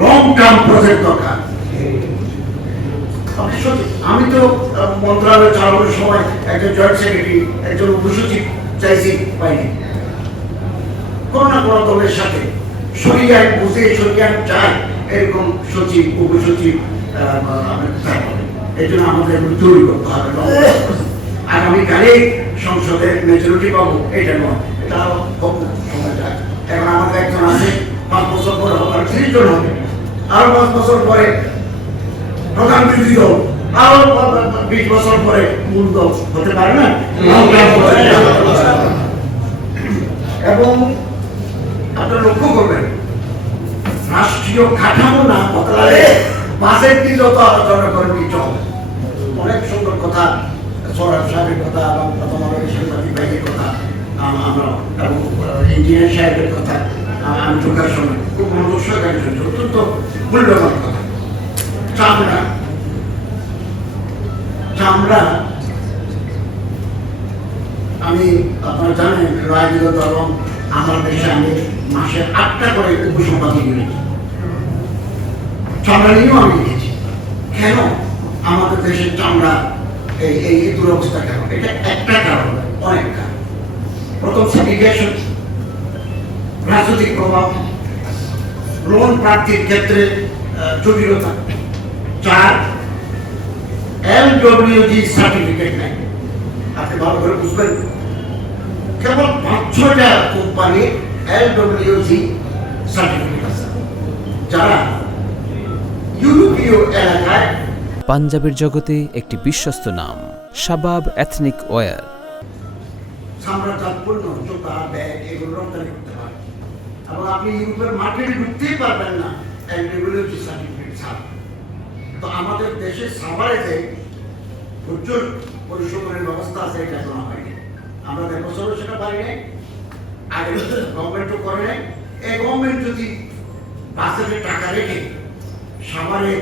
Long term project দরকার। আমি তো মন্ত্রণালয় চালানোর সময় একজন জয়েন্ট সেক্রেটারি, একজন উপসচিব চাইছি, পাইনি। কোনো না কোনো দলের সাথে সরিয়ায় বুঝে সরিয়ায় চাই এরকম সচিব, উপসচিব আমি চাই। এই জন্য আমাদের তৈরি করতে হবে। আগামীকালে সংসদের মেজরিটি পাবো এটা নয়, এটা আরো সময় যায়। এখন আমাদের একজন আছে, 5 বছর পরে আবার 30 জন হবে, আরো 5 বছর পরে প্রধান বিরোধী দল, আরো 20 বছর পরে মূল দল হতে পারে না। এবং আপনারা লক্ষ্য করবেন, রাষ্ট্রীয় কাঠামো না বদলালে বাজেট কি যত আলোচনা করেন কিছু হবে। অনেক সুন্দর কথা, সরাব সাহেবের কথা এবং প্রথম আলোর সাংবাদিক ভাইয়ের কথা, আমরা এবং ইঞ্জিনিয়ার সাহেবের কথা আমি ঢোকার সময় খুব মনোযোগ সহকারে শুনছি, অত্যন্ত মূল্যবান কথা। চামড়া আমি আপনারা জানেন রাজনীতি এবং আমার দেশে আমি মাসে 8টা করে উপসম্পাদক লিখেছি, চামড়া নিয়েও আমি লিখেছি। কেন আমাদের দেশের চামড়া এই দুরবস্থা কেন? এটা একটা কারণ, অনেক কারণ। প্রথম সেগ্রিগেশন, রাজনৈতিক প্রভাব, লোন প্রার্থীর ক্ষেত্রে জটিলতা। 4, LWG সার্টিফিকেট নাই। আপনি ভালো করে বুঝবেন, কেবল 5-6টা কোম্পানি LWG সার্টিফিকেট আছে, যারা ইউরোপীয় এলাকায়। পাঞ্জাবের জগতে একটি বিশ্বস্ত নাম, শাবাব এথনিক ওয়্যার। সাম্রাজ্যজাত পণ্য, জুতা, ব্যাগ এগুলো রপ্তানি করতে হয়, এবং আপনি ইউরোপের মার্কেটে ঢুকতেই পারবেন না LWG সার্টিফিকেট ছাড়া। তো আমাদের দেশে সাভারে যে উজ্জ্বল পরিশোধনের ব্যবস্থা আছে, এটা এখনো হয়নি। আমরা 1 বছরও সেটা পারি নাই, আগে গভর্নমেন্টও করে নাই। এই গভর্নমেন্ট যদি বাজেটে টাকা রেখে সাভারে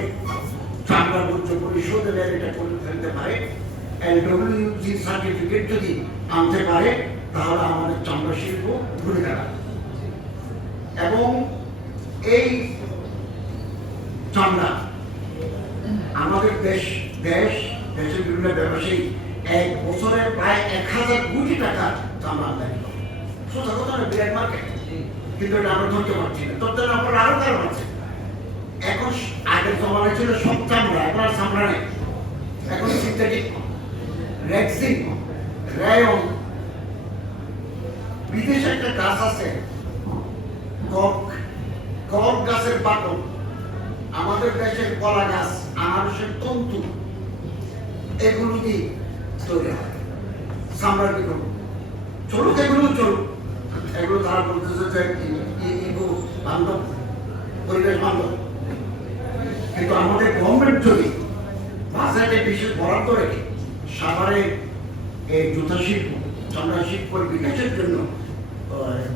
চামড়া বর্জ্য পরিশোধনের এটা করে ফেলতে পারে, LWG সার্টিফিকেট যদি আনতে পারে, তাহলে আমাদের চামড়া শিল্প ঘুরে দাঁড়াবে। এবং এই চামড়া আমাদের দেশের বিভিন্ন ব্যবসায়ী 1 বছরে প্রায় 1000 কোটি টাকা চামড়া আমদানি করে। সোজা কথা না, বিরাট মার্কেট, কিন্তু এটা আমরা ধরতে পারছি না। ধরতে না পারলে আরো কারণ আছে। এখন আগের জমানায় ছিল সব চামড়া, এখন আর চামড়া নেই, এখন সিনথেটিক, রেক্সিন, রায়ন। বিদেশে একটা গাছ আছে কক গাছের বাকল, আমাদের দেশের কলা গাছ, আনারসের তন্তু, এগুলো দিয়ে তৈরি হয় চামড়ার বিকল্প। চলুক, এগুলো চলুক, এগুলো তারা বলতেছে যে ইকো বান্ধব, পরিবেশ বান্ধব। কিন্তু আমাদের গভর্নমেন্ট যদি বাজেটে বিশেষ বরাদ্দ রেখে সাভারে এই জুতা শিল্প, চামড়া শিল্পের বিকাশের জন্য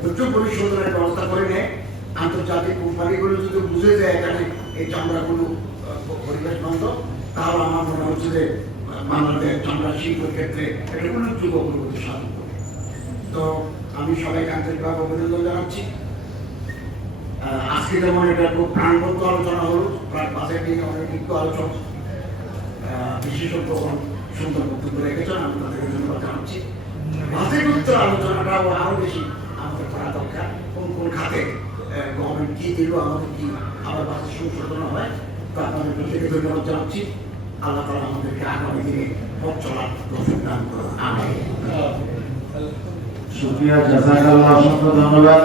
দুর্যোগ পরিশোধনের ব্যবস্থা করে নেয়, আন্তর্জাতিক কোম্পানিগুলো যদি বুঝে যায় এখানে এই চামড়াগুলো পরিবেশ বান্ধব, তাহলে আমার মনে হচ্ছে যে বাংলাদেশ চামড়া শিল্পের ক্ষেত্রে এটা কোনো যুগপরিবর্তন সাধন করবে। তো আমি সবাইকে আন্তরিকভাবে অভিনন্দন জানাচ্ছি। আজকে যেমন এটা খুব প্রাণবন্ত আলোচনা হল, প্রায় বাজেট নিয়ে অনেক বিজ্ঞ আলোচনা, বিশেষজ্ঞ সুন্দর বক্তব্য রেখেছেন, আমি তাদেরকে ধন্যবাদ জানাচ্ছি। বাজেট উত্তর আলোচনাটাও আরো বেশি আমাদের করা দরকার। কোন কোন খাতে গভর্নমেন্ট কি দিল, আমাদের কি আবার বাজেট সংশোধন হয়, তো আপনাদের প্রত্যেকে ধন্যবাদ জানাচ্ছি। আল্লাহ তাআলা আমাদেরকে আগামী দিনে পথ চলার তৌফিক দান করুন। আমিন। শুকরিয়া, জাযাকাল্লাহ, অসংখ্য ধন্যবাদ।